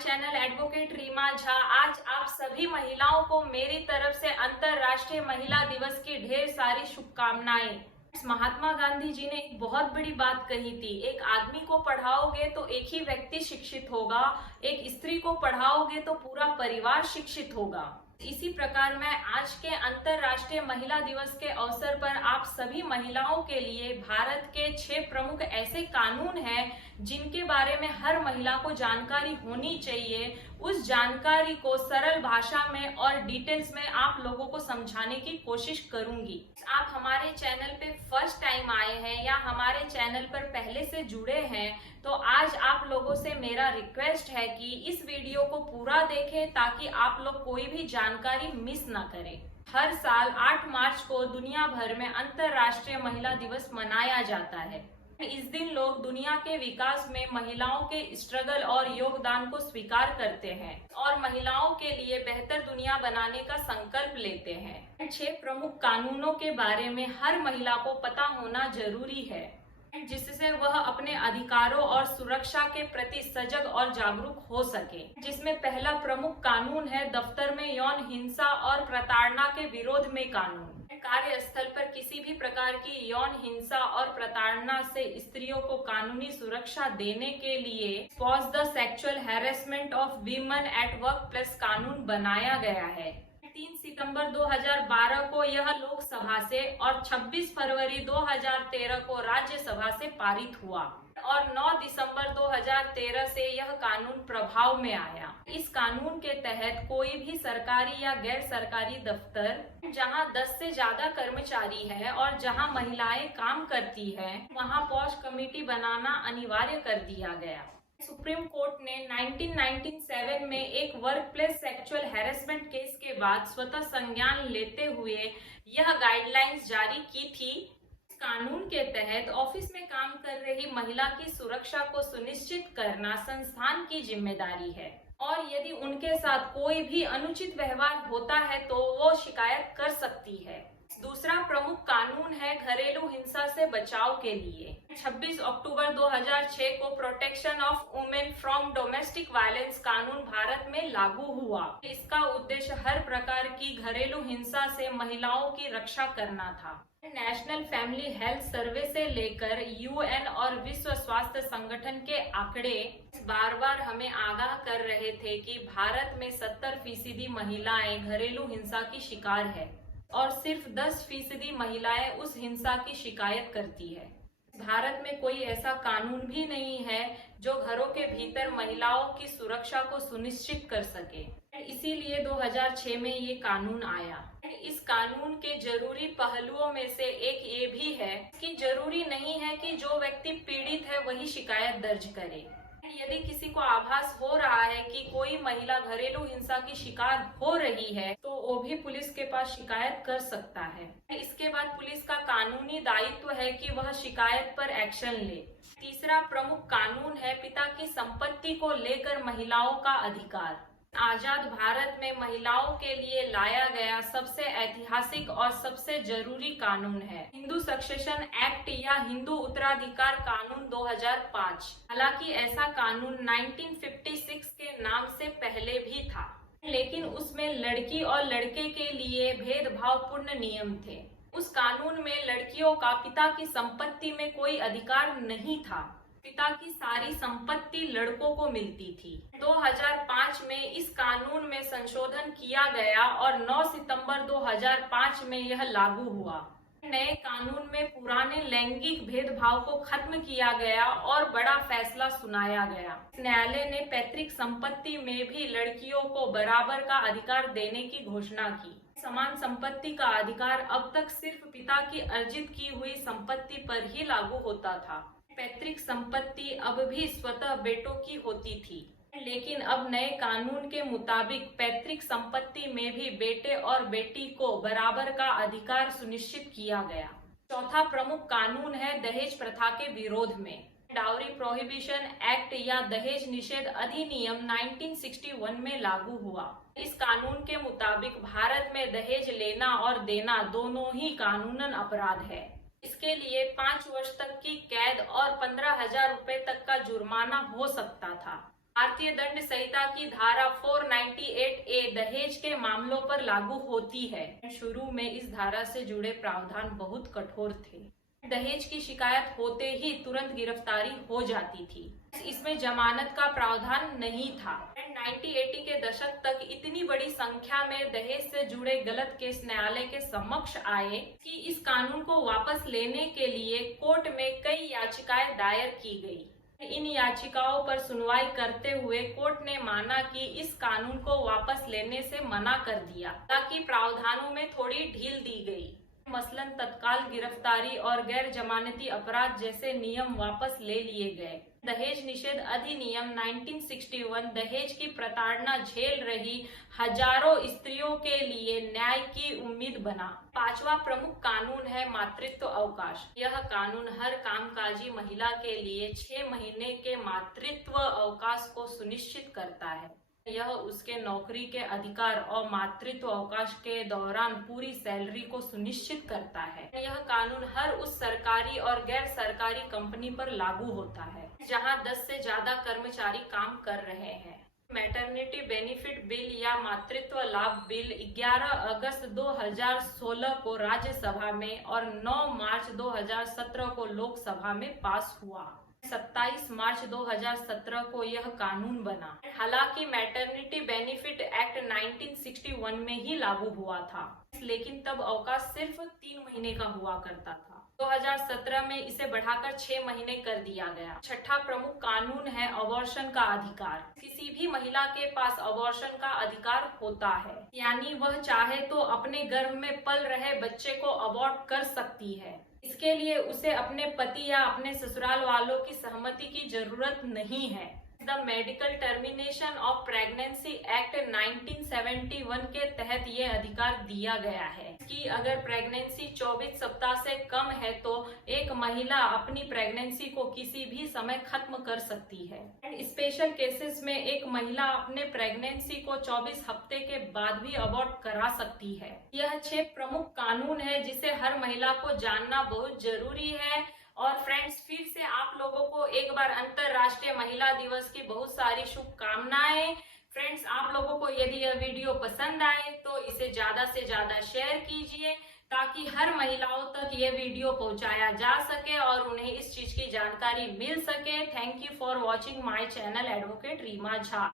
Channel advocate Reema Jha. आज आप सभी महिलाओं को मेरी तरफ से अंतर्राष्ट्रीय महिला दिवस की ढेर सारी शुभकामनाएं। महात्मा गांधी जी ने एक बहुत बड़ी बात कही थी, एक आदमी को पढ़ाओगे तो एक ही व्यक्ति शिक्षित होगा, एक स्त्री को पढ़ाओगे तो पूरा परिवार शिक्षित होगा। इसी प्रकार मैं आज के अंतर्राष्ट्रीय महिला दिवस के अवसर पर आप सभी महिलाओं के लिए भारत के 6 प्रमुख ऐसे कानून हैं जिनके बारे में हर महिला को जानकारी होनी चाहिए। उस जानकारी को सरल भाषा में और डिटेल्स में आप लोगों को समझाने की कोशिश करूंगी। आप हमारे चैनल पे फर्स्ट टाइम आए हैं या हमारे चैनल पर पहले से जुड़े हैं तो आज आप लोगों से मेरा रिक्वेस्ट है कि इस वीडियो को पूरा देखें ताकि आप लोग कोई भी जानकारी मिस ना करें। हर साल 8 मार्च को दुनिया भर में अंतर्राष्ट्रीय महिला दिवस मनाया जाता है। इस दिन लोग दुनिया के विकास में महिलाओं के स्ट्रगल और योगदान को स्वीकार करते हैं और महिलाओं के लिए बेहतर दुनिया बनाने का संकल्प लेते हैं। 6 प्रमुख कानूनों के बारे में हर महिला को पता होना जरूरी है जिससे वह अपने अधिकारों और सुरक्षा के प्रति सजग और जागरूक हो सके। जिसमें पहला प्रमुख कानून है दफ्तर में यौन हिंसा और प्रताड़ना के विरोध में कानून। कार्यस्थल पर किसी भी प्रकार की यौन हिंसा और प्रताड़ना से स्त्रियों को कानूनी सुरक्षा देने के लिए sponge the sexual harassment of women at work plus कानून बनाया गया है। 3 सितंबर 2012 को यह लोकसभा से और 26 फरवरी 2013 को राज्यसभा से पारित हुआ और 9 दिसंबर 2013 से यह कानून प्रभाव में आया। इस कानून के तहत कोई भी सरकारी या गैर सरकारी दफ्तर जहां 10 से ज्यादा कर्मचारी है और जहां महिलाएं काम करती हैं, वहां पॉश कमेटी बनाना अनिवार्य कर दिया गया। सुप्रीम कोर्ट ने 1997 में एक work place sexual harassment case के बाद स्वतः संज्ञान लेते हुए यह गाइडलाइंस जारी की थी। इस कानून के तहत ऑफिस में काम कर रही महिला की सुरक्षा को सुनिश्चित करना संस्थान की जिम्मेदारी है और यदि उनके साथ कोई भी अनुचित व्यवहार होता है तो वो शिकायत कर सकती है। दूसरा प्रमुख कानून है घरेलू हिंसा से बचाव के लिए। 26 अक्टूबर 2006 को protection of women from domestic violence कानून भारत में लागू हुआ। इसका उद्देश्य हर प्रकार की घरेलू हिंसा से महिलाओं की रक्षा करना था। नेशनल फैमिली हेल्थ सर्वे से लेकर यूएन और विश्व स्वास्थ्य संगठन के आंकड़े बार बार हमें आगाह कर रहे थे कि भारत में 70% महिलाएं घरेलू हिंसा की शिकार है और सिर्फ 10% महिलाएं उस हिंसा की शिकायत करती है। भारत में कोई ऐसा कानून भी नहीं है जो घरों के भीतर महिलाओं की सुरक्षा को सुनिश्चित कर सके। इसीलिए 2006 में ये कानून आया। इस कानून के जरूरी पहलुओं में से एक ये भी है कि जरूरी नहीं है कि जो व्यक्ति पीड़ित है वही शिकायत दर्ज करे। यदि किसी को आभास हो रहा है कि कोई महिला घरेलू हिंसा की शिकार हो रही है तो वो भी पुलिस के पास शिकायत कर सकता है। इसके बाद पुलिस का कानूनी दायित्व है कि वह शिकायत पर एक्शन ले। तीसरा प्रमुख कानून है पिता की संपत्ति को लेकर महिलाओं का अधिकार। आजाद भारत में महिलाओं के लिए लाया गया सबसे ऐतिहासिक और सबसे जरूरी कानून है हिंदू सक्सेशन एक्ट या हिंदू उत्तराधिकार कानून 2005। हालांकि ऐसा कानून 1956 के नाम से पहले भी था, लेकिन उसमें लड़की और लड़के के लिए भेदभावपूर्ण नियम थे। उस कानून में लड़कियों का पिता की संपत्ति में कोई अधिकार नहीं था। पिता की सारी संपत्ति लड़कों को मिलती थी। 2005 में इस कानून में संशोधन किया गया और 9 सितंबर 2005 में यह लागू हुआ। नए कानून में पुराने लैंगिक भेदभाव को खत्म किया गया और बड़ा फैसला सुनाया गया। न्यायालय ने पैतृक संपत्ति में भी लड़कियों को बराबर का अधिकार देने की घोषणा की। समान संपत्ति का अधिकार अब तक सिर्फ पिता की अर्जित की हुई संपत्ति पर ही लागू होता था। पैतृक संपत्ति अब भी स्वतः बेटों की होती थी, लेकिन अब नए कानून के मुताबिक पैतृक संपत्ति में भी बेटे और बेटी को बराबर का अधिकार सुनिश्चित किया गया। चौथा प्रमुख कानून है दहेज प्रथा के विरोध में। डाउरी प्रोहिबिशन एक्ट या दहेज निषेध अधिनियम 1961 में लागू हुआ। इस कानून के मुताबिक भारत में दहेज लेना और देना दोनों ही कानूनन अपराध है। इसके लिए 5 वर्ष तक की कैद और 15,000 रुपए तक का जुर्माना हो सकता था। भारतीय दंड संहिता की धारा 498A दहेज के मामलों पर लागू होती है। शुरू में इस धारा से जुड़े प्रावधान बहुत कठोर थे। दहेज की शिकायत होते ही तुरंत गिरफ्तारी हो जाती थी। इसमें जमानत का प्रावधान नहीं था। 1980 के दशक तक इतनी बड़ी संख्या में दहेज से जुड़े गलत केस न्यायालय के समक्ष आए कि इस कानून को वापस लेने के लिए कोर्ट में कई याचिकाएं दायर की गई। इन याचिकाओं पर सुनवाई करते हुए कोर्ट ने माना कि इस कानून को वापस लेने से मना कर दिया, ताकि प्रावधानों में थोड़ी ढील दी गई। मसलन तत्काल गिरफ्तारी और गैर जमानती अपराध जैसे नियम वापस ले लिए गए। दहेज निषेध अधिनियम 1961 दहेज की प्रताड़ना झेल रही हजारों स्त्रियों के लिए न्याय की उम्मीद बना। पांचवा प्रमुख कानून है मातृत्व अवकाश। यह कानून हर कामकाजी महिला के लिए 6 महीने के मातृत्व अवकाश को सुनिश्चित करता है। यह उसके नौकरी के अधिकार और मातृत्व अवकाश के दौरान पूरी सैलरी को सुनिश्चित करता है। यह कानून हर उस सरकारी और गैर सरकारी कंपनी पर लागू होता है जहां 10 से ज्यादा कर्मचारी काम कर रहे हैं। मैटरनिटी बेनिफिट बिल या मातृत्व लाभ बिल 11 अगस्त 2016 को राज्यसभा में और 9 मार्च 2017 को लोकसभा में पास हुआ। 27 मार्च 2017 को यह कानून बना। हालांकि मैटरनिटी बेनिफिट एक्ट 1961 में ही लागू हुआ था, लेकिन तब अवकाश सिर्फ 3 महीने का हुआ करता था। 2017 में इसे बढ़ाकर 6 महीने कर दिया गया। छठा प्रमुख कानून है अबॉर्शन का अधिकार। किसी भी महिला के पास अबॉर्शन का अधिकार होता है, यानी वह चाहे तो अपने गर्भ में पल रहे बच्चे को अबॉर्ट कर सकती है। इसके लिए उसे अपने पति या अपने ससुराल वालों की सहमति की जरूरत नहीं है। The medical termination of pregnancy act 1971 के तहत ये अधिकार दिया गया है कि अगर प्रेगनेंसी 24 सप्ताह से कम है तो एक महिला अपनी प्रेगनेंसी को किसी भी समय खत्म कर सकती है। स्पेशल केसेस में एक महिला अपने प्रेगनेंसी को 24 हफ्ते के बाद भी अबॉर्ट करा सकती है। यह 6 प्रमुख कानून है जिसे हर महिला को जानना बहुत जरूरी है। और फ्रेंड्स, फिर से आप लोगों को एक बार अंतर्राष्ट्रीय महिला दिवस की बहुत सारी शुभकामनाएं। फ्रेंड्स, आप लोगों को यदि यह वीडियो पसंद आए तो इसे ज्यादा से ज्यादा शेयर कीजिए ताकि हर महिलाओं तक ये वीडियो पहुंचाया जा सके और उन्हें इस चीज की जानकारी मिल सके। Thank you for watching my channel advocate Reema Jha.